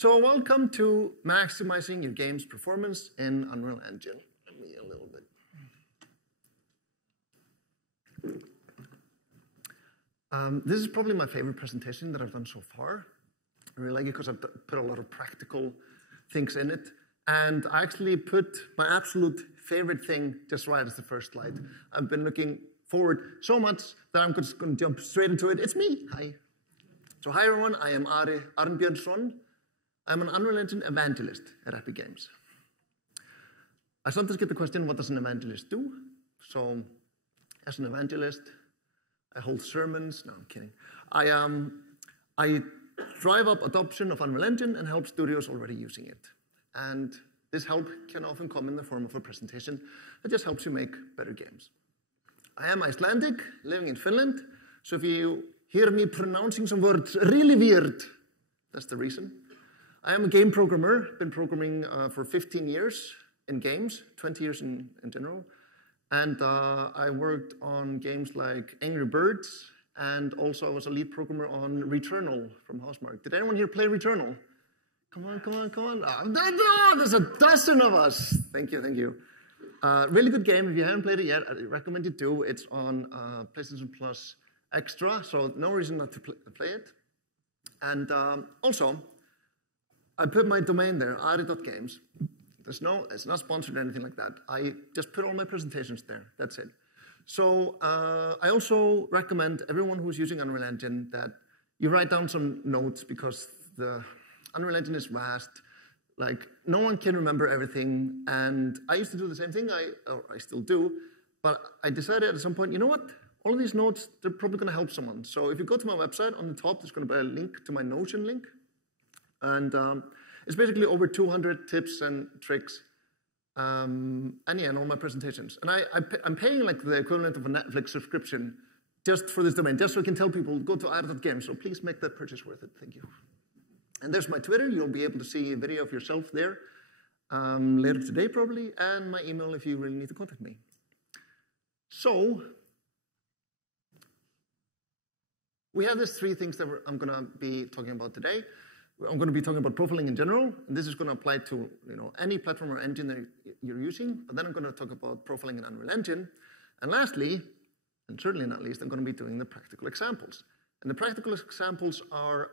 So welcome to maximizing your game's performance in Unreal Engine. Let me a little bit. This is probably my favorite presentation that I've done so far. I really like it because I've put a lot of practical things in it. And I actually put my absolute favorite thing just right as the first slide. I've been looking forward so much that I'm just going to jump straight into it. It's me. Hi. So hi, everyone. I am Ari Arnbjörnsson. I'm an Unreal Engine evangelist at Epic Games. I sometimes get the question, what does an evangelist do? So as an evangelist, I hold sermons. No, I'm kidding. I drive up adoption of Unreal Engine and help studios already using it. And this help can often come in the form of a presentation that just helps you make better games. I am Icelandic, living in Finland. So if you hear me pronouncing some words really weird, that's the reason. I am a game programmer, been programming for 15 years in games, 20 years in general. And I worked on games like Angry Birds, and also I was a lead programmer on Returnal from Housemarque. Did anyone here play Returnal? Come on, come on, come on. Oh, there's a dozen of us. Thank you, thank you. Really good game. If you haven't played it yet, I recommend you do. It's on PlayStation Plus Extra, so no reason not to play it. And also, I put my domain there, ari.games. It's not sponsored or anything like that. I just put all my presentations there. That's it. So I also recommend everyone who's using Unreal Engine that you write down some notes because the Unreal Engine is vast. Like, no one can remember everything. And I used to do the same thing, or I still do. But I decided at some point, you know what? All of these notes, they're probably going to help someone. So if you go to my website, on the top, there's going to be a link to my Notion link. And it's basically over 200 tips and tricks, and yeah, and all my presentations. And I'm paying like the equivalent of a Netflix subscription just for this domain, just so I can tell people, go to ari.games. So please make that purchase worth it. Thank you. And there's my Twitter. You'll be able to see a video of yourself there later today, probably, and my email if you really need to contact me. So we have these three things that I'm going to be talking about today. I'm going to be talking about profiling in general, and this is going to apply to any platform or engine that you're using. But then I'm going to talk about profiling in Unreal Engine. And lastly, and certainly not least, I'm going to be doing the practical examples. And the practical examples are,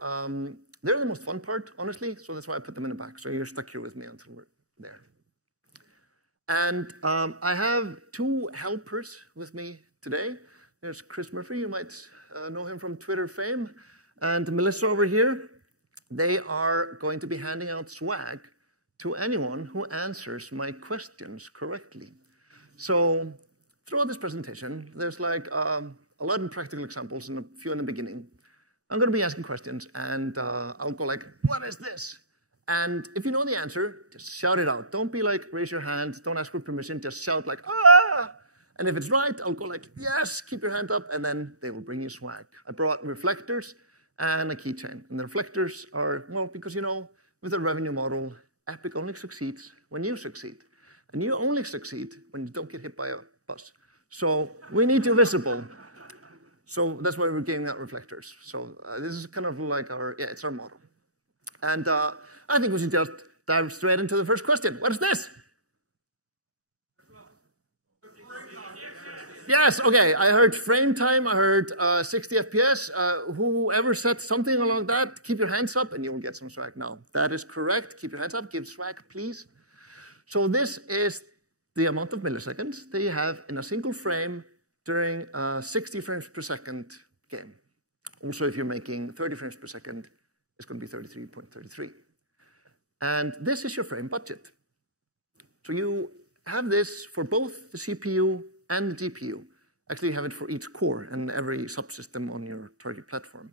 they're the most fun part, honestly, so that's why I put them in the back. So you're stuck here with me until we're there. And I have two helpers with me today. There's Chris Murphy, you might know him from Twitter fame, and Melissa over here. They are going to be handing out swag to anyone who answers my questions correctly. So throughout this presentation, there's like a lot of practical examples and a few in the beginning. I'm going to be asking questions, and I'll go like, what is this? And if you know the answer, just shout it out. Don't be like, raise your hand. Don't ask for permission. Just shout like, ah! And if it's right, I'll go like, yes, keep your hand up, and then they will bring you swag. I brought reflectors and a keychain. And the reflectors are, well, because with a revenue model, Epic only succeeds when you succeed. And you only succeed when you don't get hit by a bus. So we need you visible. So that's why we're giving out reflectors. So this is kind of like it's our model. And I think we should just dive straight into the first question. What is this? Yes, okay, I heard frame time, I heard 60 FPS. Whoever said something along that, keep your hands up and you will get some swag now. That is correct, keep your hands up, give swag, please. So this is the amount of milliseconds that you have in a single frame during a 60 frames per second game. Also, if you're making 30 frames per second, it's going to be 33.33. And this is your frame budget. So you have this for both the CPU and the GPU. Actually, you have it for each core and every subsystem on your target platform.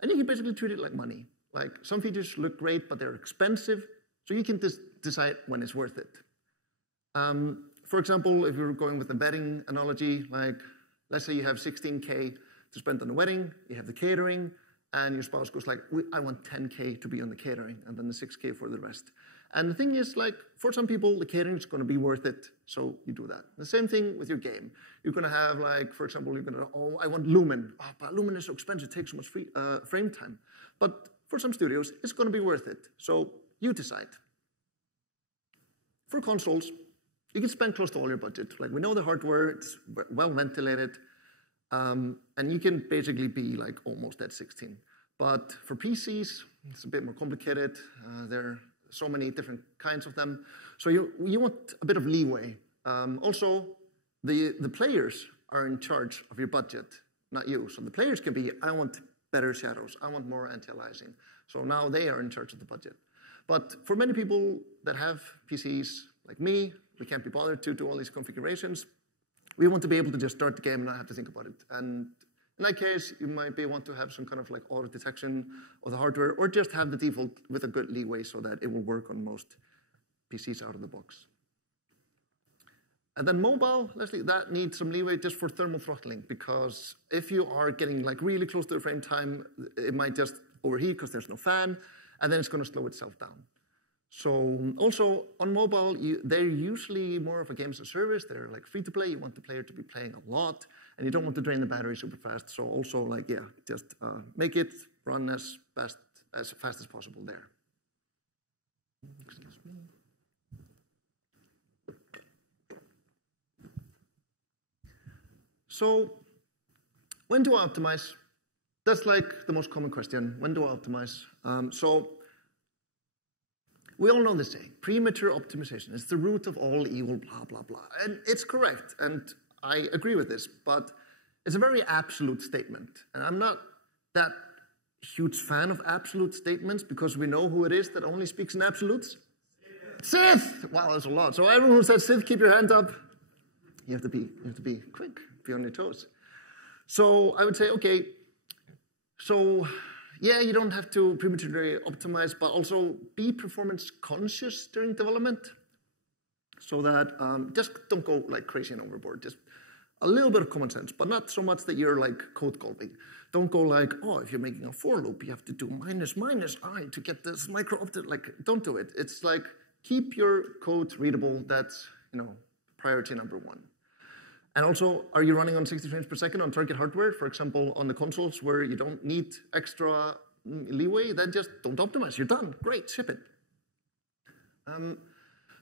And you can basically treat it like money. Like, some features look great, but they're expensive, so you can decide when it's worth it. For example, if you're going with the wedding analogy, like, let's say you have 16K to spend on the wedding, you have the catering, and your spouse goes like, I want 10K to be on the catering, and then the 6K for the rest. And the thing is, like, for some people, the catering is going to be worth it, so you do that. The same thing with your game. You're going to have, like, for example, you're going to, I want Lumen. Oh, but Lumen is so expensive, it takes so much frame time. But for some studios, it's going to be worth it. So you decide. For consoles, you can spend close to all your budget. Like, we know the hardware, it's well ventilated, and you can basically be like almost at 16. But for PCs, it's a bit more complicated. There are so many different kinds of them. So you want a bit of leeway. Also, the players are in charge of your budget, not you. So the players can be, I want better shadows. I want more anti-aliasing. So now they are in charge of the budget. But for many people that have PCs, like me, we can't be bothered to do all these configurations. We want to be able to just start the game and not have to think about it. And in that case, you might want to have some kind of like auto detection of the hardware, or just have the default with a good leeway so that it will work on most PCs out of the box. And then mobile, Leslie, that needs some leeway just for thermal throttling, because if you are getting like really close to the frame time, it might just overheat because there's no fan, and then it's going to slow itself down. So also on mobile, they're usually more of a game as a service. They're like free to play. You want the player to be playing a lot, and you don't want to drain the battery super fast. So also like, yeah, just make it run as fast as possible there. Excuse me. So when do I optimize? That's like the most common question. When do I optimize? So we all know this saying, premature optimization is the root of all evil, blah, blah, blah. And it's correct, and I agree with this, but it's a very absolute statement. And I'm not that huge fan of absolute statements, because we know who it is that only speaks in absolutes. Sith! Wow, that's a lot. So everyone who says Sith, keep your hand up. You have to be quick, be on your toes. So I would say, okay, so yeah, you don't have to prematurely optimize, but also be performance conscious during development, so that just don't go like crazy and overboard. Just a little bit of common sense, but not so much that you're like code golfing. Don't go like, oh, if you're making a for loop, you have to do minus I to get this micro optic. Like, don't do it. It's like, keep your code readable. That's, priority number one. And also, are you running on 60 frames per second on target hardware? For example, on the consoles where you don't need extra leeway, then just don't optimize. You're done. Great, ship it.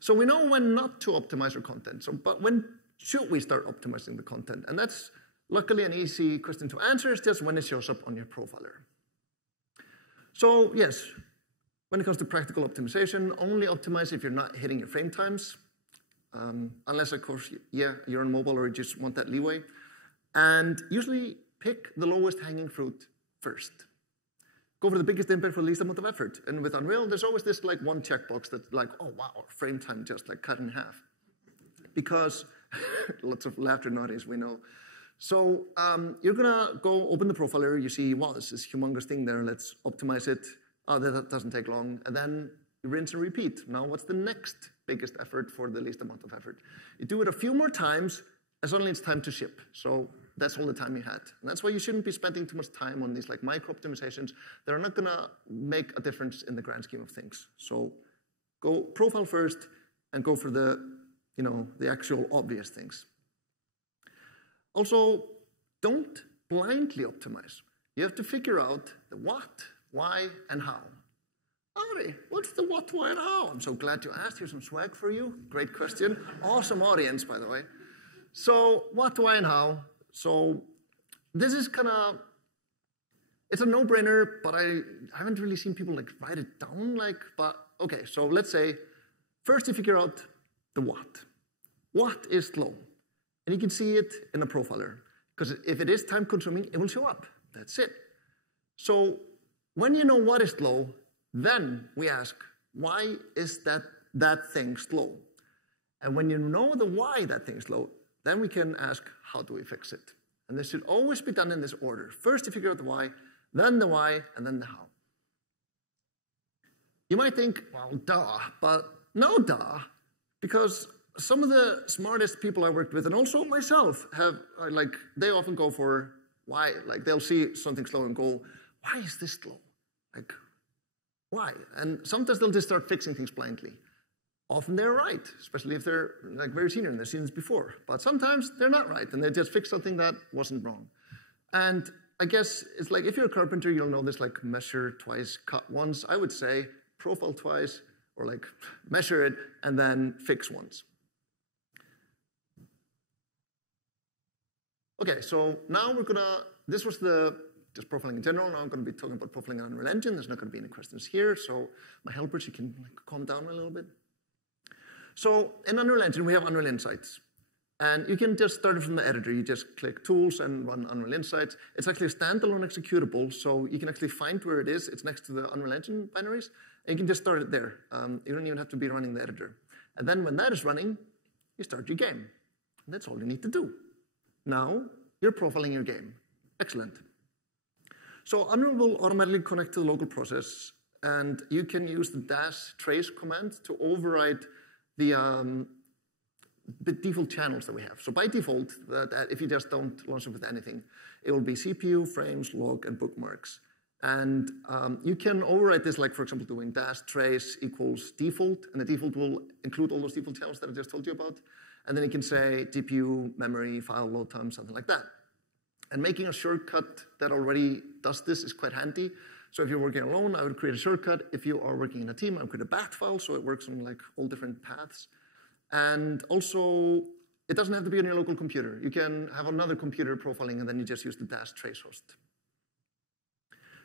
So we know when not to optimize our content. But when should we start optimizing the content? And that's luckily an easy question to answer. It's just when it shows up on your profiler. So yes, when it comes to practical optimization, only optimize if you're not hitting your frame times. Unless, of course, yeah, you're on mobile or you just want that leeway. And usually pick the lowest hanging fruit first. Go for the biggest impact for the least amount of effort. And with Unreal, there's always this like one checkbox that's like, oh wow, frame time just like cut in half. Because lots of laughter in the audience, we know. So you're gonna go open the profiler, you see, wow, this is humongous thing there, let's optimize it. Oh, that doesn't take long. And then you rinse and repeat. Now what's the next biggest effort for the least amount of effort? You do it a few more times, and suddenly it's time to ship. So that's all the time you had. And that's why you shouldn't be spending too much time on these like micro optimizations. They're not gonna make a difference in the grand scheme of things. So go profile first and go for the, the actual obvious things. Also, don't blindly optimize. You have to figure out the what, why, and how. Ari, what's the what, why, and how? I'm so glad you asked. Here's some swag for you. Great question. Awesome audience, by the way. So what, why, and how? So this is kind of, it's a no-brainer, but I haven't really seen people like write it down. But okay, so let's say, first you figure out the what. What is slow? And you can see it in a profiler. Because if it is time-consuming, it will show up. That's it. So when you know what is slow, then we ask, why is that thing slow? And when you know the why that thing is slow, then we can ask, how do we fix it? And this should always be done in this order. First you figure out the why, then the why, and then the how. You might think, well, duh, but no duh, because some of the smartest people I worked with, and also myself, they often go for why. Like, they'll see something slow and go, why is this slow? Like, why? And sometimes they'll just start fixing things blindly. Often they're right, especially if they're like very senior and they've seen this before. But sometimes they're not right, and they just fix something that wasn't wrong. And I guess it's like if you're a carpenter, you'll know this like measure twice, cut once. I would say profile twice, or like measure it and then fix once. Okay, so now we're gonna, this was the just profiling in general. Now I'm gonna be talking about profiling in Unreal Engine. There's not gonna be any questions here, so my helpers, you can like calm down a little bit. So in Unreal Engine, we have Unreal Insights. And you can just start it from the editor. You just click Tools and run Unreal Insights. It's actually a standalone executable, so you can actually find where it is. It's next to the Unreal Engine binaries, and you can just start it there. You don't even have to be running the editor. And then when that is running, you start your game. And that's all you need to do. Now, you're profiling your game. Excellent. So Unreal will automatically connect to the local process, and you can use the -trace command to override the default channels that we have. So by default, if you just don't launch it with anything, it will be CPU, frames, log, and bookmarks. And you can override this, like for example, doing -trace equals default, and the default will include all those default channels that I just told you about. And then you can say GPU, memory, file, load time, something like that. And making a shortcut that already does this is quite handy. So if you're working alone, I would create a shortcut. If you are working in a team, I would create a BAT file, so it works on like all different paths. And also, it doesn't have to be on your local computer. You can have another computer profiling, and then you just use the -trace host.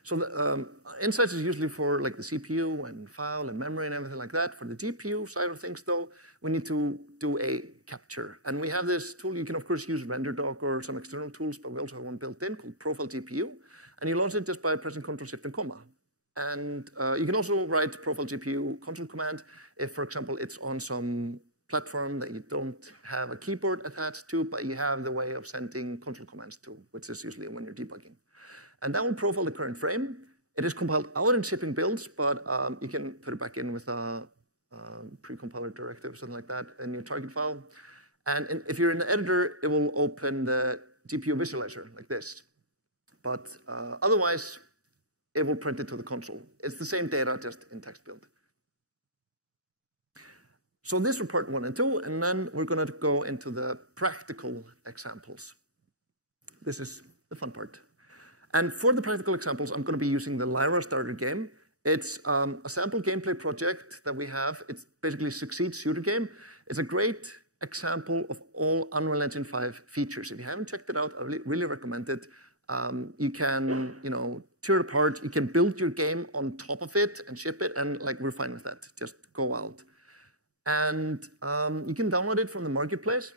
So the Insights is usually for like the CPU and file and memory and everything like that. For the GPU side of things, though, we need to do a capture. And we have this tool. You can, of course, use RenderDoc or some external tools, but we also have one built in called Profile GPU. And you launch it just by pressing Ctrl, Shift, and comma. And you can also write Profile GPU console command if, for example, it's on some platform that you don't have a keyboard attached to, but you have the way of sending control commands to, which is usually when you're debugging. And that will profile the current frame. It is compiled out in shipping builds, but you can put it back in with a pre-compiler directive, something like that, in your target file. And if you're in the editor, it will open the GPU visualizer like this. But otherwise, it will print it to the console. It's the same data, just in text build. So this were part 1 and 2, and then we're going to go into the practical examples. This is the fun part. And for the practical examples, I'm going to be using the Lyra starter game. It's a sample gameplay project that we have. It's basically a Succeed shooter game. It's a great example of all Unreal Engine 5 features. If you haven't checked it out, I really recommend it. You can, tear it apart. You can build your game on top of it and ship it, and like we're fine with that. Just go out. And you can download it from the marketplace.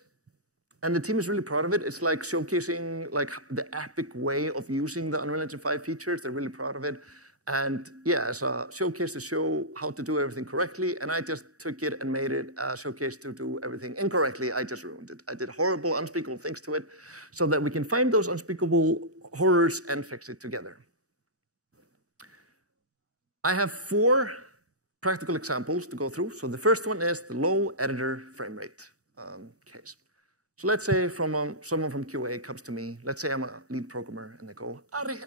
And the team is really proud of it. It's like showcasing like the epic way of using the Unreal Engine 5 features. They're really proud of it. And yeah, it's a showcase to show how to do everything correctly. And I just took it and made it a showcase to do everything incorrectly. I just ruined it. I did horrible, unspeakable things to it so that we can find those unspeakable horrors and fix it together. I have 4 practical examples to go through. So the first one is the low editor frame rate case. So let's say someone from QA comes to me. Let's say I'm a lead programmer, and they go, Ari.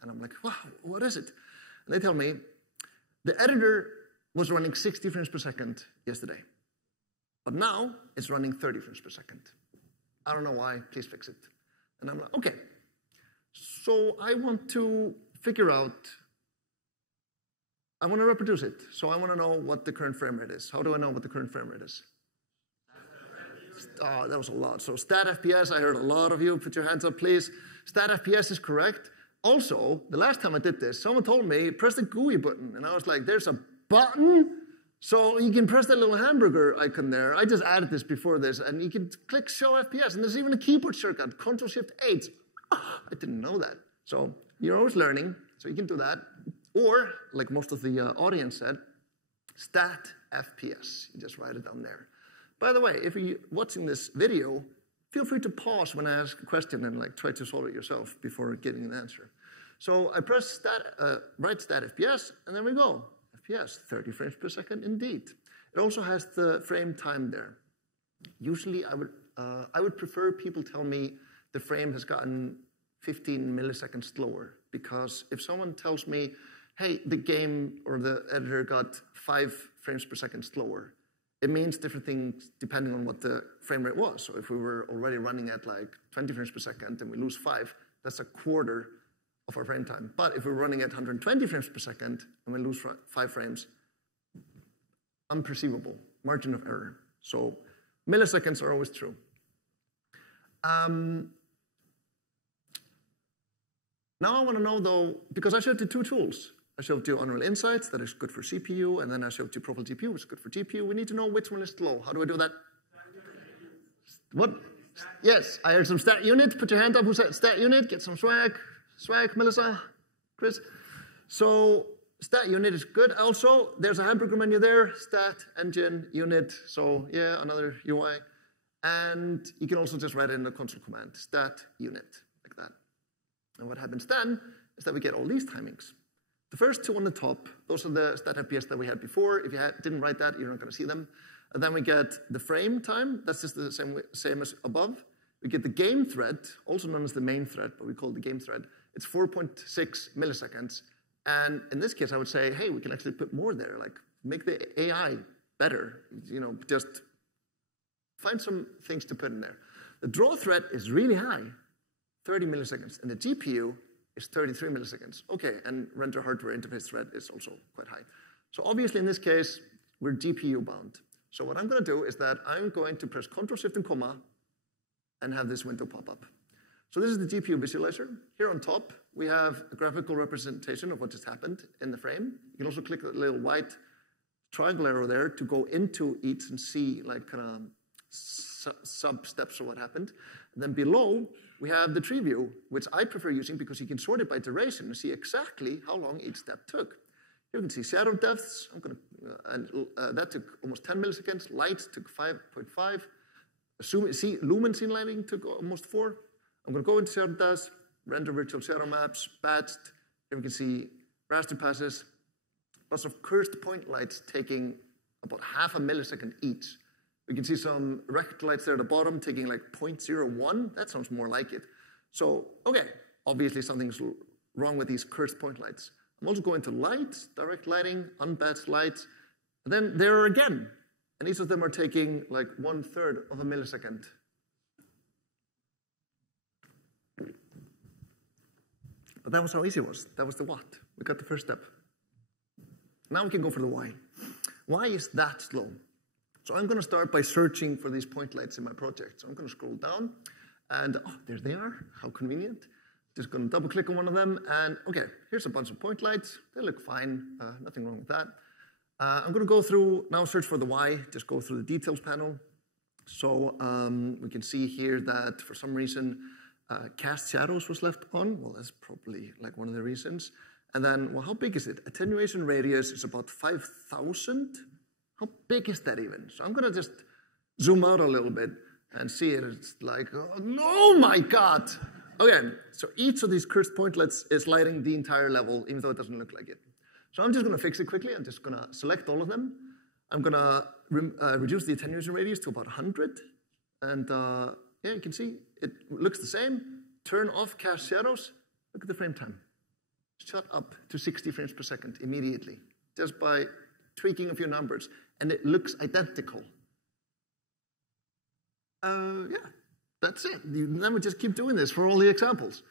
And I'm like, wow, what is it? And they tell me, the editor was running 60 frames per second yesterday. But now it's running 30 frames per second. I don't know why, please fix it. And I'm like, okay. So I want to figure out, I want to reproduce it. So I want to know what the current frame rate is. How do I know what the current frame rate is? Oh, that was a lot. So stat FPS, I heard a lot of you. Put your hands up, please. Stat FPS is correct. Also, the last time I did this, someone told me, press the GUI button. And I was like, there's a button? So you can press that little hamburger icon there. I just added this before this. And you can click show FPS. And there's even a keyboard shortcut, Ctrl-Shift-H. Oh, I didn't know that. So you're always learning. So you can do that. Or, like most of the audience said, stat FPS. You just write it down there. By the way, if you're watching this video, feel free to pause when I ask a question and like try to solve it yourself before getting an answer. So I press write stat FPS, and there we go. FPS, 30 frames per second, indeed. It also has the frame time there. Usually, I would prefer people tell me the frame has gotten 15 milliseconds slower, because if someone tells me, hey, the game or the editor got 5 frames per second slower, it means different things depending on what the frame rate was. So if we were already running at like 20 frames per second and we lose 5, That's a quarter of our frame time. But if we're running at 120 frames per second and we lose 5 frames, unperceivable, margin of error. So milliseconds are always true. Now I want to know, though, because I showed you 2 tools. I showed you Unreal Insights, that is good for CPU, and then I showed you Profile GPU, which is good for GPU. We need to know which one is slow. How do I do that? What? Yes, I heard some stat unit. Put your hand up. Who said stat unit? Get some swag. Swag, Melissa, Chris. So stat unit is good. Also, there's a hamburger menu there. Stat, engine, unit. So yeah, another UI. And you can also just write it in the console command, stat unit, like that. And what happens then is that we get all these timings. The first 2 on the top, those are the stat FPS that we had before. If you didn't write that, you're not going to see them. And then we get the frame time. That's just the same as above. We get the game thread, also known as the main thread, but we call it the game thread. It's 4.6 milliseconds. And in this case, I would say, hey, we can actually put more there. Like, make the AI better. You know, just find some things to put in there. The draw thread is really high, 30 milliseconds. And the GPU is 33 milliseconds. OK, and render hardware interface thread is also quite high. So obviously, in this case, we're GPU bound. So what I'm going to do is that I'm going to press Ctrl, Shift, and comma, and have this window pop up. So this is the GPU visualizer. Here on top, we have a graphical representation of what just happened in the frame. You can also click the little white triangle arrow there to go into each and see like kind of sub-steps of what happened. And then below, we have the tree view, which I prefer using because you can sort it by duration and see exactly how long each step took. Here you can see shadow depths. That took almost 10 milliseconds. Light took 5.5. Lumen scene lighting took almost 4. I'm going to go into shadow depths, render virtual shadow maps, batched. Here we can see raster passes. Lots of cursed point lights taking about half a millisecond each. We can see some rect lights there at the bottom taking like 0.01. That sounds more like it. So, OK, obviously something's wrong with these cursed point lights. I'm also going to lights, direct lighting, unbatched lights. And then there again. And each of them are taking like 1/3 of a millisecond. But that was how easy it was. That was the what. We got the first step. Now we can go for the why. Why is that slow? So I'm going to start by searching for these point lights in my project. So I'm going to scroll down. And oh, there they are. How convenient. Just going to double click on one of them. And OK, here's a bunch of point lights. They look fine. Nothing wrong with that. I'm going to go through, now search for the why, just go through the details panel. So we can see here that for some reason, cast shadows was left on. Well, that's probably like one of the reasons. And then, well, how big is it? Attenuation radius is about 5,000. How big is that even? So I'm going to just zoom out a little bit and see it. It's like, oh my God. Okay, so each of these cursed pointlets is lighting the entire level, even though it doesn't look like it. So I'm just going to fix it quickly. I'm just going to select all of them. I'm going to reduce the attenuation radius to about 100. And yeah, you can see it looks the same. Turn off cast shadows. Look at the frame time. Shut up to 60 frames per second immediately, just by tweaking a few numbers. And it looks identical. Yeah, that's it. Then we just keep doing this for all the examples.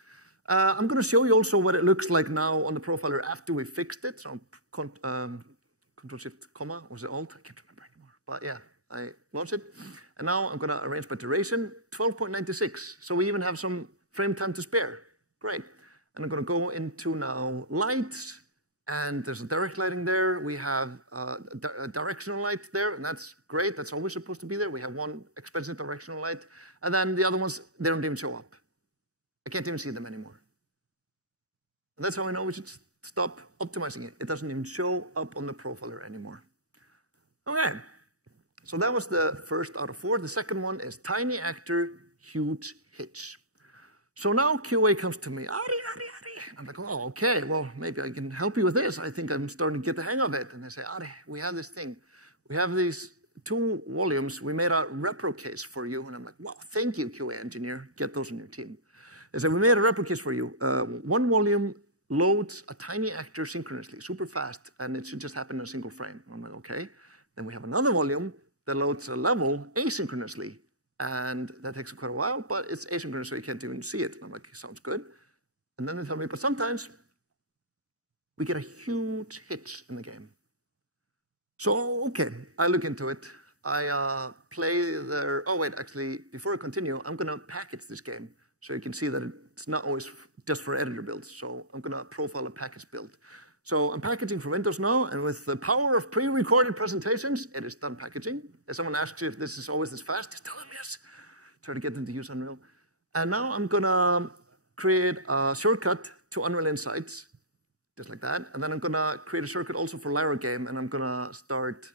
I'm going to show you also what it looks like now on the profiler after we fixed it. So Control Shift comma, or was it Alt? I can't remember anymore. But yeah, I launched it. And now I'm going to arrange by duration, 12.96. So we even have some frame time to spare. Great. And I'm going to go into now lights. And there's a direct lighting there. We have a directional light there, and that's great. That's always supposed to be there. We have one expensive directional light. And then the other ones, they don't even show up. I can't even see them anymore. And that's how I know we should stop optimizing it. It doesn't even show up on the profiler anymore. OK, so that was the first out of 4. The second one is tiny actor, huge hitch. So now QA comes to me, Ari. I'm like, oh, OK, well, maybe I can help you with this. I think I'm starting to get the hang of it. And they say, Ari, we have this thing. We have these 2 volumes. We made a repro case for you. And I'm like, wow, thank you, QA engineer. Get those on your team. They said, we made a repro case for you. 1 volume loads a tiny actor synchronously, super fast, and it should just happen in a single frame. I'm like, OK. Then we have another volume that loads a level asynchronously. And that takes quite a while, but it's asynchronous, so you can't even see it. And I'm like, sounds good. And then they tell me, but sometimes we get a huge hitch in the game. So, okay, I look into it. I play their, oh wait, actually, before I continue, I'm gonna package this game so you can see that it's not always just for editor builds. So I'm gonna profile a package build. So I'm packaging for Windows now, and with the power of pre-recorded presentations, it is done packaging. If someone asks you if this is always this fast, just tell them yes. Try to get them to use Unreal. And now I'm gonna create a shortcut to Unreal Insights, just like that. And then I'm gonna create a shortcut also for Lyra Game, and I'm gonna start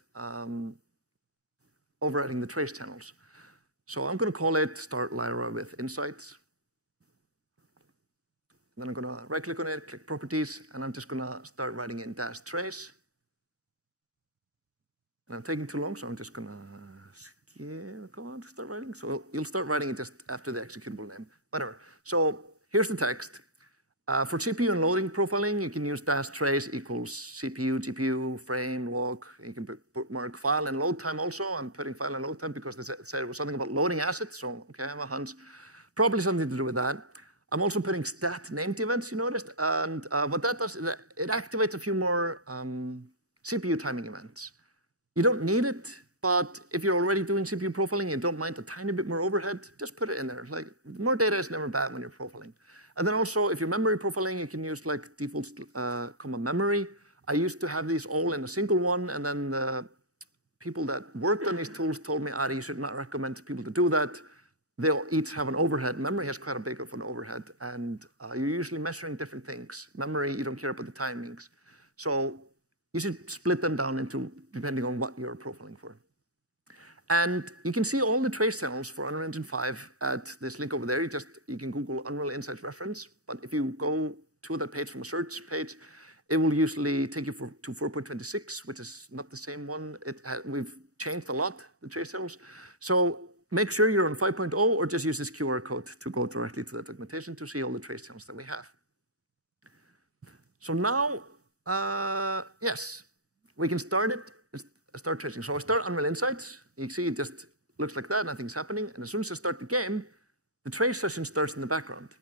overriding the trace channels. So I'm gonna call it Start Lyra with Insights. And then I'm gonna right-click on it, click Properties, and I'm just gonna start writing in -trace. And I'm taking too long, so I'm just gonna go on to start writing. So you'll start writing it just after the executable name, whatever. So here's the text. For CPU and loading profiling, you can use -trace equals CPU, GPU, frame, log. You can bookmark file and load time also. I'm putting file and load time because they said it was something about loading assets. So, okay, I have a hunch. Probably something to do with that. I'm also putting stat named events, you noticed. And what that does is it activates a few more CPU timing events. You don't need it, but if you're already doing CPU profiling and you don't mind a tiny bit more overhead, just put it in there. Like, more data is never bad when you're profiling. And then also, if you're memory profiling, you can use like default memory. I used to have these all in a single one, and then the people that worked on these tools told me, Ari, you should not recommend people to do that. They'll each have an overhead. Memory has quite a big of an overhead, and you're usually measuring different things. Memory, you don't care about the timings. So you should split them down into, depending on what you're profiling for. And you can see all the trace channels for Unreal Engine 5 at this link over there. You can Google Unreal Insights reference, but if you go to that page from a search page, it will usually take you to 4.26, which is not the same one. We've changed a lot, the trace channels. So make sure you're on 5.0 or just use this QR code to go directly to the documentation to see all the trace channels that we have. So now, yes, we can start tracing. So I start Unreal Insights. You see it just looks like that, nothing's happening. And as soon as I start the game, the trace session starts in the background.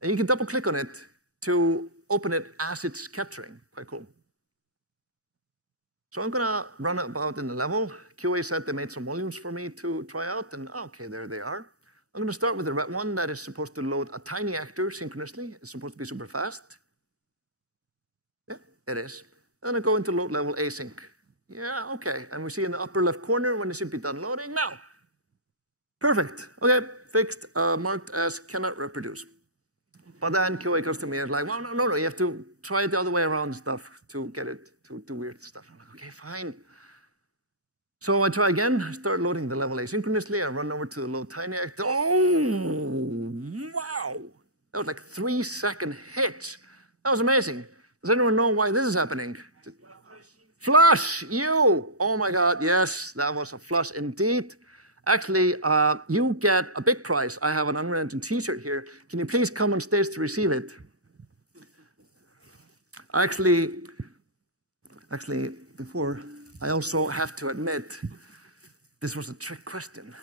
And you can double click on it to open it as it's capturing. Quite cool. So I'm gonna run about in the level. QA said they made some volumes for me to try out, and okay, there they are. I'm gonna start with the red one that is supposed to load a tiny actor synchronously. It's supposed to be super fast. Yeah, it is. And then I go into load level async. Yeah, okay. And we see in the upper left corner when it should be done loading. Now, perfect. Okay, fixed, marked as cannot reproduce. But then QA comes to me and is like, well, no, you have to try it the other way around and stuff to get it to do weird stuff. I'm like, okay, fine. So I try again, start loading the level asynchronously. I run over to the load tiny actor. Oh, wow. That was like 3-second hitch. That was amazing. Does anyone know why this is happening? Flush, you. Oh my God, yes, that was a flush indeed. Actually, you get a big prize. I have an Unreal Engine t-shirt here. Can you please come on stage to receive it? Actually, before, I also have to admit, this was a trick question.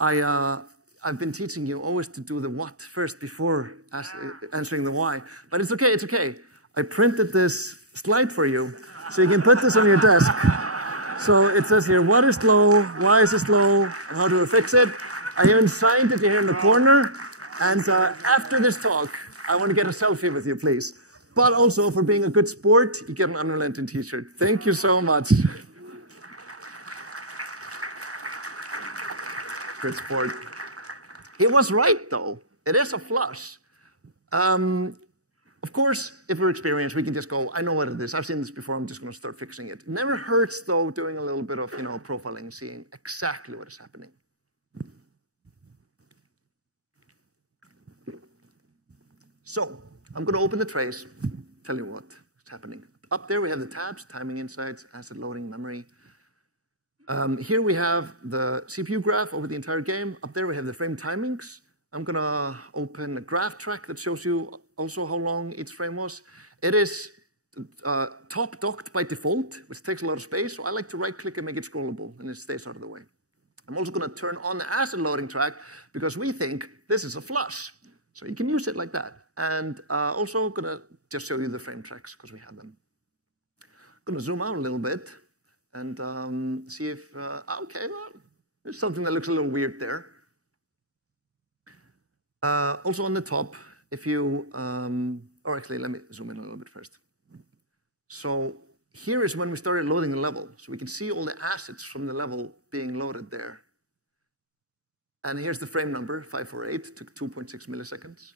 I've been teaching you always to do the what first before answering the why. But it's okay, it's okay. I printed this slide for you, so you can put this on your desk. So it says here, what is slow, why is it slow, and how do we fix it? I even signed it here in the corner. And after this talk, I want to get a selfie with you, please. But also, for being a good sport, you get an Unreal Engine t-shirt. Thank you so much. Good sport. It was right, though. It is a flush. Of course, if we're experienced, we can just go, I know what it is. I've seen this before. I'm just going to start fixing it. Never hurts, though, doing a little bit of profiling, seeing exactly what is happening. So I'm going to open the trace, tell you what's happening. Up there, we have the tabs, timing insights, asset loading, memory. Here we have the CPU graph over the entire game. Up there, we have the frame timings. I'm going to open a graph track that shows you also how long each frame was. It is top docked by default, which takes a lot of space, so I like to right-click and make it scrollable, and it stays out of the way. I'm also going to turn on the asset loading track because we think this is a flush. So you can use it like that. And also going to just show you the frame tracks because we have them. I'm going to zoom out a little bit and see if, okay, well, there's something that looks a little weird there. Also on the top, if you, or actually let me zoom in a little bit first. So here is when we started loading the level. So we can see all the assets from the level being loaded there. And here's the frame number, 548, took 2.6 milliseconds.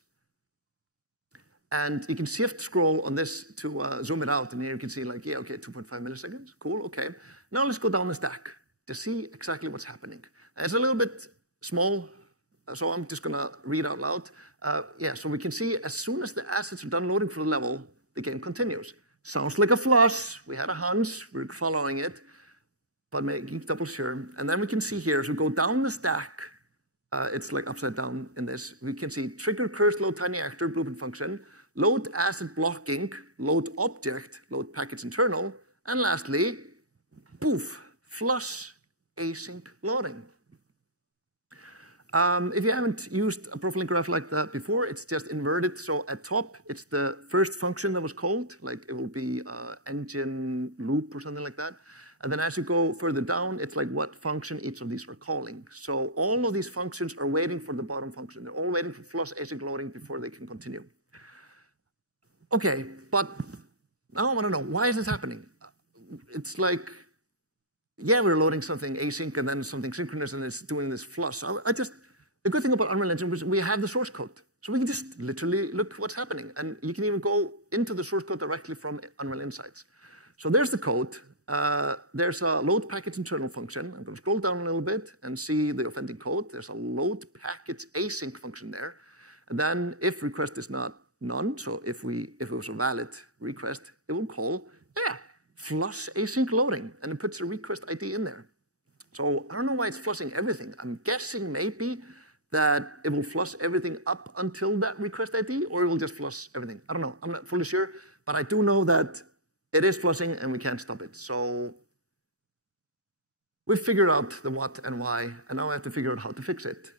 And you can shift scroll on this to zoom it out. And here you can see like, yeah, okay, 2.5 milliseconds. Cool, okay. Now let's go down the stack to see exactly what's happening. And it's a little bit small, so I'm just going to read out loud. Yeah, so we can see as soon as the assets are done loading for the level, the game continues. Sounds like a flush. We had a hunch. We're following it, but making double sure. And then we can see here, as we go down the stack, it's like upside down in this. We can see trigger cursed load tiny actor, blueprint function, load asset blocking, load object, load package internal, and lastly, poof, flush async loading. If you haven't used a profiling graph like that before, it's just inverted. So at top, it's the first function that was called, like it will be engine loop or something like that. And then as you go further down, it's like what function each of these are calling. So all of these functions are waiting for the bottom function. They're all waiting for flush async loading before they can continue. Okay, but now I want to know, why is this happening? It's like, yeah, we're loading something async and then something synchronous and it's doing this flush. The good thing about Unreal Engine is we have the source code. So we can just literally look what's happening. And you can even go into the source code directly from Unreal Insights. So there's the code. There's a load package internal function. I'm going to scroll down a little bit and see the offending code. There's a load package async function there. And then if request is not none, so if it was a valid request, it will call, yeah, flush async loading, and it puts a request ID in there. So I don't know why it's flushing everything. I'm guessing maybe that it will flush everything up until that request ID, or it will just flush everything. I don't know. I'm not fully sure, but I do know that it is flushing and we can't stop it. So we've figured out the what and why, and now I have to figure out how to fix it.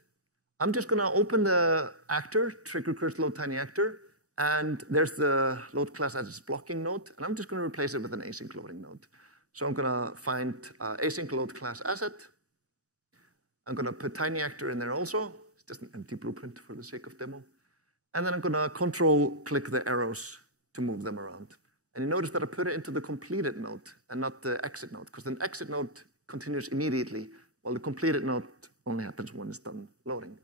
I'm just going to open the actor, trigger cursed load tiny actor, and there's the load class as blocking node, and I'm just going to replace it with an async loading node. So I'm going to find async load class asset. I'm going to put tiny actor in there also. It's just an empty blueprint for the sake of demo. And then I'm going to control click the arrows to move them around. And you notice that I put it into the completed node and not the exit node, because the exit node continues immediately, while the completed node only happens when it's done loading.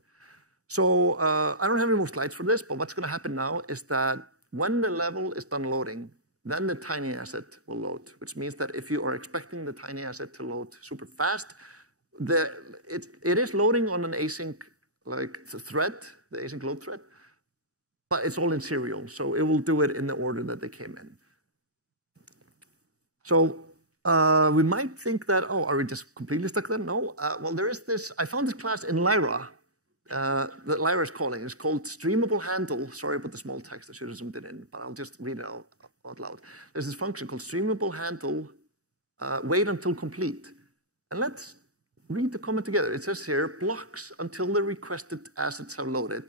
So I don't have any more slides for this, but what's going to happen now is that when the level is done loading, then the tiny asset will load, which means that if you are expecting the tiny asset to load super fast, it is loading on an async thread, the async load thread, but it's all in serial, so it will do it in the order that they came in. So we might think that, oh, are we just completely stuck then? No. Well, there is this, I found this class in Lyra that Lyra is calling. It's called streamable handle. Sorry about the small text, I should have zoomed it in, but I'll just read it out loud. There's this function called streamable handle wait until complete. And let's read the comment together. It says here, blocks until the requested assets have loaded.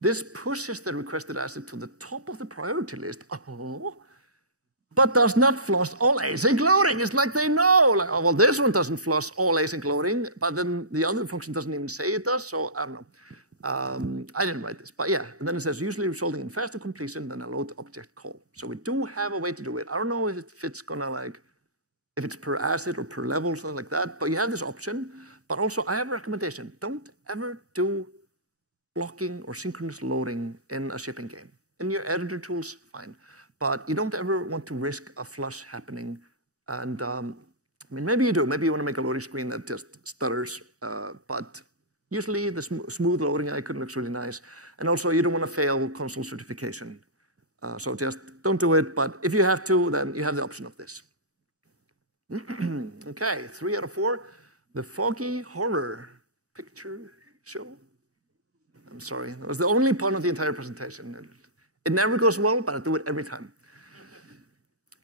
This pushes the requested asset to the top of the priority list. Oh. But does not flush all async loading. It's like they know, like, oh, well, this one doesn't flush all async loading, but then the other function doesn't even say it does, so I don't know. I didn't write this, but yeah. And then it says, usually resulting in faster completion than a load object call. So we do have a way to do it. I don't know if it's gonna if it's per asset or per level, something like that, but you have this option. But also, I have a recommendation. Don't ever do blocking or synchronous loading in a shipping game. In your editor tools, fine. But you don't ever want to risk a flush happening. And I mean, maybe you do. Maybe you want to make a loading screen that just stutters. But usually the smooth loading icon looks really nice. And also, you don't want to fail console certification. So just don't do it. But if you have to, then you have the option of this. Okay, 3 out of 4. The Foggy Horror Picture Show. I'm sorry. That was the only pun of the entire presentation. It never goes well, but I do it every time.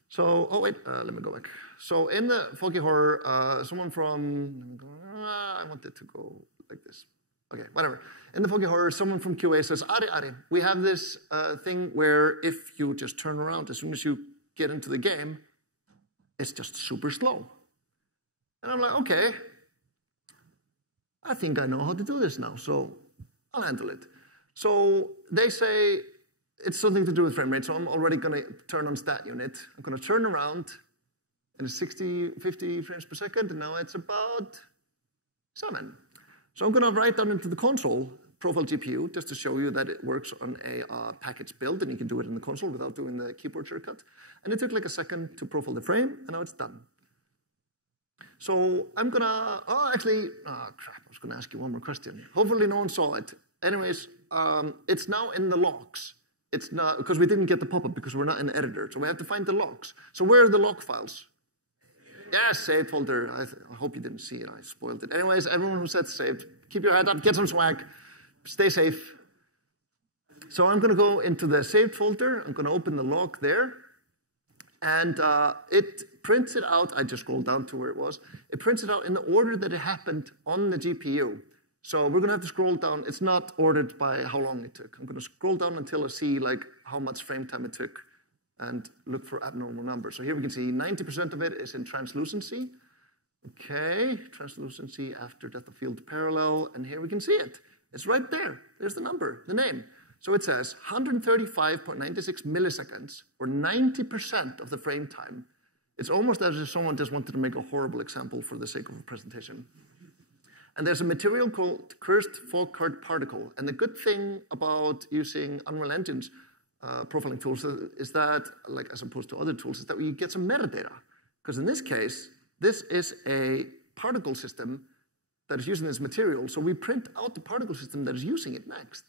So, oh wait, let me go back. So in the Foggy Horror, someone from, I want it to go like this. Okay, whatever. In the Foggy Horror, someone from QA says, Ari, we have this thing where if you just turn around, as soon as you get into the game, it's just super slow. And I'm like, okay, I think I know how to do this now, so I'll handle it. So they say it's something to do with frame rate, so I'm already going to turn on stat unit. I'm going to turn around, and it's 50 frames per second, and now it's about 7. So I'm going to write down into the console profile GPU just to show you that it works on a package build, and you can do it in the console without doing the keyboard shortcut. And it took like a second to profile the frame, and now it's done. So I'm going to, crap, I was going to ask you one more question. Hopefully no one saw it. Anyways, it's now in the logs. It's not, because we didn't get the pop-up because we're not in the editor, so we have to find the logs. So where are the log files? Yes, saved folder. I hope you didn't see it. I spoiled it. Anyways, everyone who said saved, keep your head up, get some swag, stay safe. So I'm going to go into the saved folder. I'm going to open the log there. And it prints it out. I just scrolled down to where it was. It prints it out in the order that it happened on the GPU. So we're going to have to scroll down. It's not ordered by how long it took. I'm going to scroll down until I see like how much frame time it took and look for abnormal numbers. So here we can see 90% of it is in translucency. Okay, translucency after depth of field parallel. And here we can see it. It's right there. There's the number, the name. So it says 135.96 milliseconds, or 90% of the frame time. It's almost as if someone just wanted to make a horrible example for the sake of a presentation. And there's a material called cursed fog card particle. And the good thing about using Unreal Engine's profiling tools is that, like as opposed to other tools, is that you get some metadata. Because in this case, this is a particle system that is using this material. So we print out the particle system that is using it next.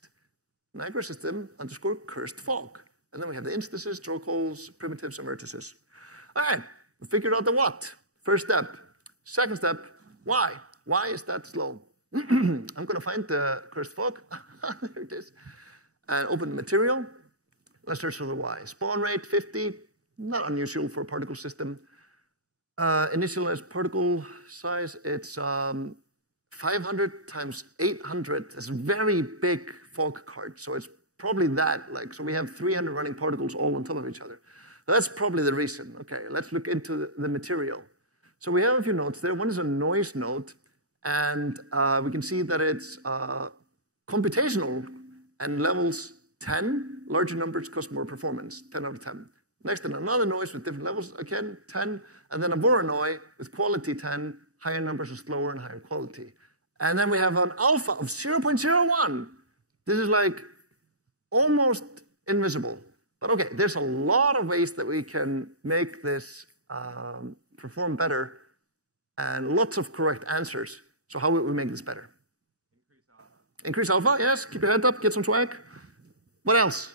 Niagara system underscore cursed fog. And then we have the instances, stroke holes, primitives, and vertices. All right, we figured out the what. First step. Second step, why? Why is that slow? I'm going to find the cursed fog. There it is. And open the material. Let's search for the why. Spawn rate 50, not unusual for a particle system. Initialized particle size, it's 500 times 800. It's a very big fog card, so it's probably that. So we have 300 running particles all on top of each other. So that's probably the reason. Okay, let's look into the material. So we have a few nodes there. One is a noise node, and we can see that it's computational and levels 10. Larger numbers cost more performance, 10 out of 10. Next, another noise with different levels, again, 10. And then a Voronoi with quality 10. Higher numbers are slower and higher quality. And then we have an alpha of 0.01. This is like almost invisible. But okay, there's a lot of ways that we can make this perform better and lots of correct answers. So how would we make this better? Increase alpha, yes. Keep your head up, get some swag. What else?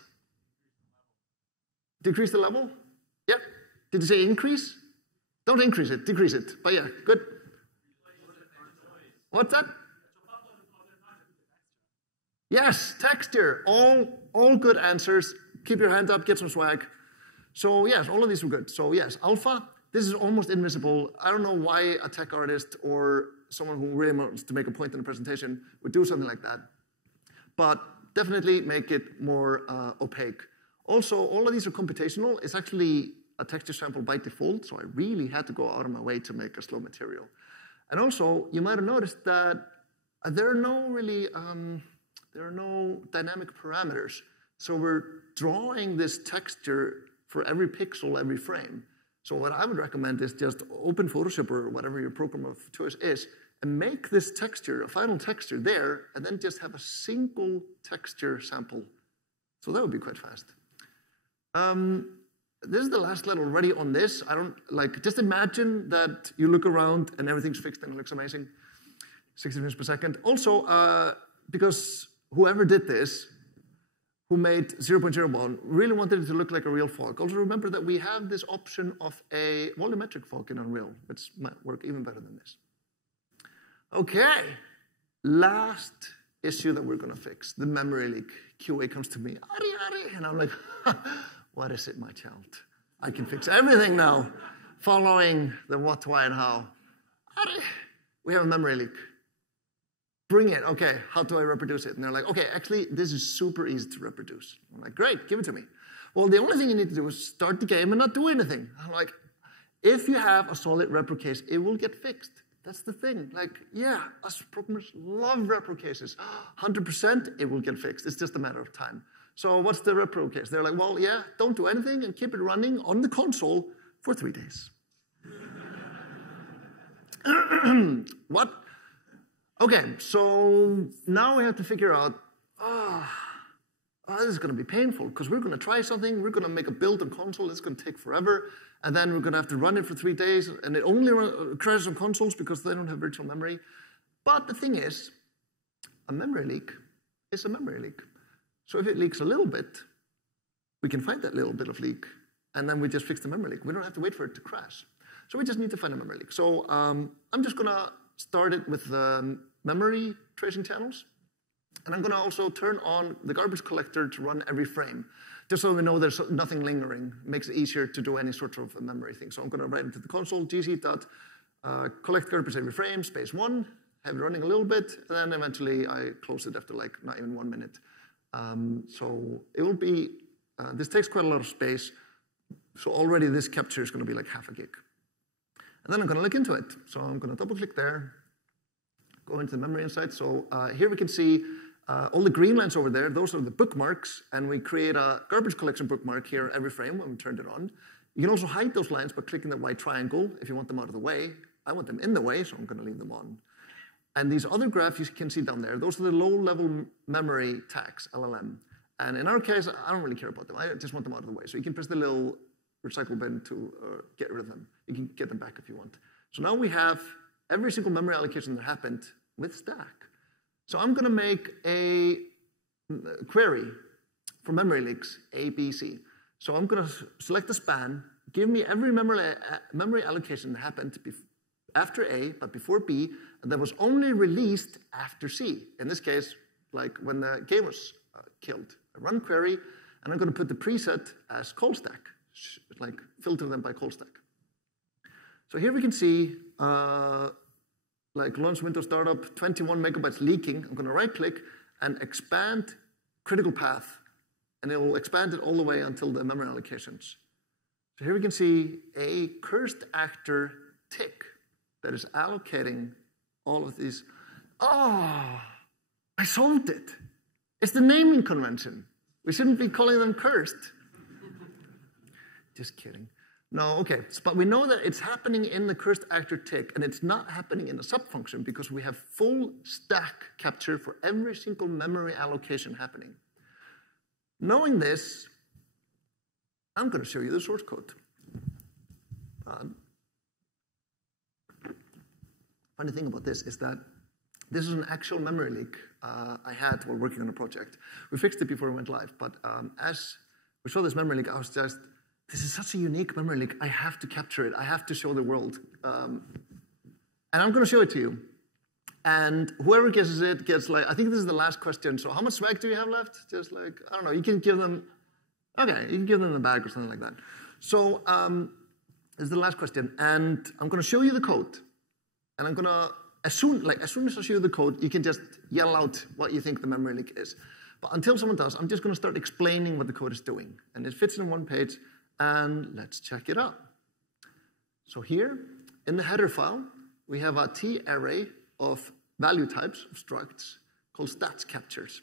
Decrease the level? Yeah. Did you say increase? Don't increase it, decrease it. But yeah, good. What's that? Yes, texture. All good answers. Keep your hand up, get some swag. So yes, all of these were good. So yes, alpha, this is almost invisible. I don't know why a tech artist or someone who really wants to make a point in a presentation would do something like that. But definitely make it more opaque. Also, all of these are computational. It's actually a texture sample by default, so I really had to go out of my way to make a slow material. And also, you might have noticed that there are no dynamic parameters. So we're drawing this texture for every pixel, every frame. So what I would recommend is just open Photoshop or whatever your program of choice is, and make this texture, a final texture there, and then just have a single texture sample. So that would be quite fast. This is the last slide already on this. Just imagine that you look around and everything's fixed and it looks amazing. 60 frames per second. Also, because whoever did this, who made 0.01, really wanted it to look like a real fog. Also remember that we have this option of a volumetric fog in Unreal, which might work even better than this. Okay, last issue that we're going to fix, the memory leak. QA comes to me, Ari, and I'm like, what is it, my child? I can fix everything now, following the what, why, and how. We have a memory leak. Bring it. Okay, how do I reproduce it? And they're like, okay, actually, this is super easy to reproduce. I'm like, great, give it to me. Well, the only thing you need to do is start the game and not do anything. I'm like, if you have a solid repro case, it will get fixed. That's the thing. Like, yeah, us programmers love repro cases. 100% it will get fixed. It's just a matter of time. So what's the repro case? They're like, well, yeah, don't do anything and keep it running on the console for 3 days. What? Okay, so now we have to figure out, this is going to be painful because we're going to try something, we're going to make a build on console, it's going to take forever, and then we're going to have to run it for 3 days, and it only crashes on consoles because they don't have virtual memory. But the thing is, a memory leak is a memory leak. So if it leaks a little bit, we can find that little bit of leak, and then we just fix the memory leak. We don't have to wait for it to crash. So we just need to find a memory leak. So I'm just going to start it with the memory tracing channels. And I'm going to also turn on the garbage collector to run every frame, just so we know there's nothing lingering. It makes it easier to do any sort of memory thing. So I'm going to write into the console, gc.collect garbage every frame, space 1, have it running a little bit, and then eventually I close it after like not even 1 minute. So it will be, this takes quite a lot of space. So already this capture is going to be like half a gig. And then I'm going to look into it. So I'm going to double click there, go into the memory insight. So here we can see all the green lines over there. Those are the bookmarks. And we create a garbage collection bookmark here every frame when we turned it on. You can also hide those lines by clicking the white triangle if you want them out of the way. I want them in the way, so I'm going to leave them on. And these other graphs you can see down there, those are the low-level memory tags, LLM. And in our case, I don't really care about them. I just want them out of the way. So you can press the little recycle bin to get rid of them. You can get them back if you want. So now we have every single memory allocation that happened with Stack. So I'm going to make a query for memory leaks, A, B, C. So I'm going to select the span, give me every memory allocation that happened after A, but before B, and that was only released after C. In this case, like when the game was killed. I run query, and I'm going to put the preset as call stack, like filter them by call stack. So here we can see, like launch Windows startup, 21 megabytes leaking. I'm going to right click and expand critical path, and it will expand it all the way until the memory allocations. So here we can see a cursed actor tick that is allocating all of these. Oh, I solved it. It's the naming convention. We shouldn't be calling them cursed. Just kidding. No, okay, but we know that it's happening in the cursed actor tick, and it's not happening in the subfunction because we have full stack capture for every single memory allocation happening. Knowing this, I'm going to show you the source code. Funny thing about this is that this is an actual memory leak I had while working on a project. We fixed it before it went live, but as we saw this memory leak, I was just, this is such a unique memory leak. I have to capture it. I have to show the world. And I'm going to show it to you. And whoever guesses it gets like, I think this is the last question. So how much swag do you have left? Just like, I don't know, you can give them, okay, you can give them a bag or something like that. So this is the last question. And I'm going to show you the code. And I'm going to, as soon as I show you the code, you can just yell out what you think the memory leak is. But until someone does, I'm just going to start explaining what the code is doing. And it fits in one page. And let's check it out. So here, in the header file, we have a T array of value types of structs called stats captures.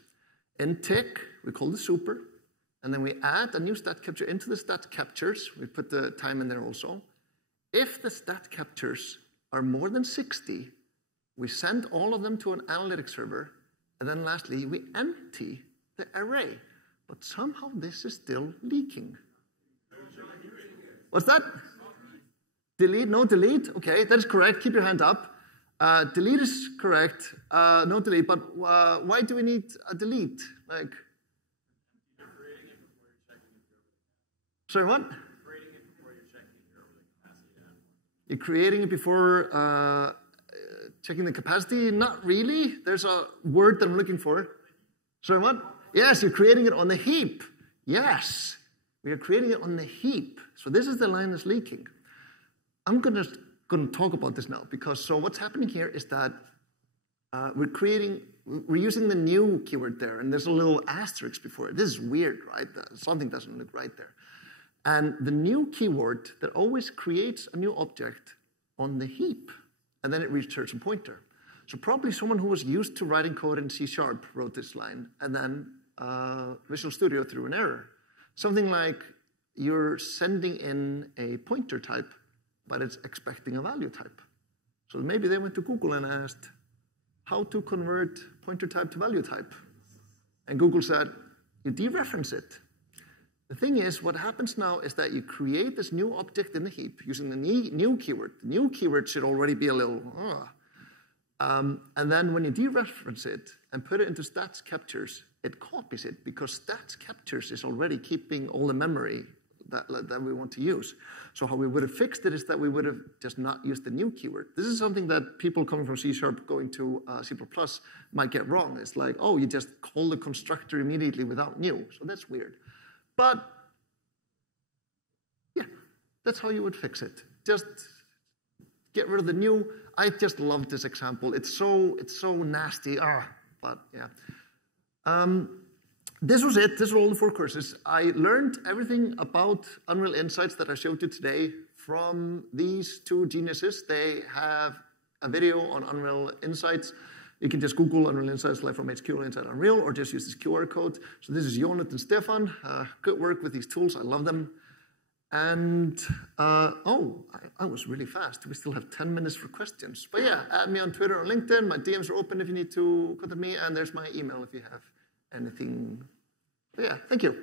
In tick, we call the super. And then we add a new stat capture into the stat captures. We put the time in there also. If the stat captures are more than 60, we send all of them to an analytics server, and then lastly, we empty the array. But somehow this is still leaking. What's that? Delete, no delete, okay, that is correct, keep your hand up. Delete is correct, no delete, but why do we need a delete? Like, sorry, what? You're creating it before checking the capacity? Not really. There's a word that I'm looking for. Sorry, what? Yes, you're creating it on the heap. Yes. We are creating it on the heap. So this is the line that's leaking. I'm going to talk about this now, because so what's happening here is that we're using the new keyword there, and there's a little asterisk before it. This is weird, right? Something doesn't look right there. And the new keyword that always creates a new object on the heap, and then it returns a pointer. So probably someone who was used to writing code in C# wrote this line, and then Visual Studio threw an error. Something like you're sending in a pointer type, but it's expecting a value type. So maybe they went to Google and asked, how to convert pointer type to value type? And Google said, you dereference it. The thing is, what happens now is that you create this new object in the heap using the new keyword. The new keyword should already be a little, and then when you dereference it and put it into stats captures, it copies it, because stats captures is already keeping all the memory that we want to use. So how we would have fixed it is that we would have just not used the new keyword. This is something that people coming from C# going to C++ might get wrong. It's like, oh, you just call the constructor immediately without new. So that's weird. But yeah, that's how you would fix it. Just get rid of the new. I just love this example. It's so nasty. But yeah. This was it. These were all the 4 courses. I learned everything about Unreal Insights that I showed you today from these 2 geniuses. They have a video on Unreal Insights. You can just Google Unreal Insights Live from HQ inside Unreal, or just use this QR code. So this is Jonat and Stefan. Good work with these tools. I love them. And, I was really fast. We still have 10 minutes for questions. But yeah, add me on Twitter or LinkedIn. My DMs are open if you need to contact me. And there's my email if you have anything. But yeah, thank you.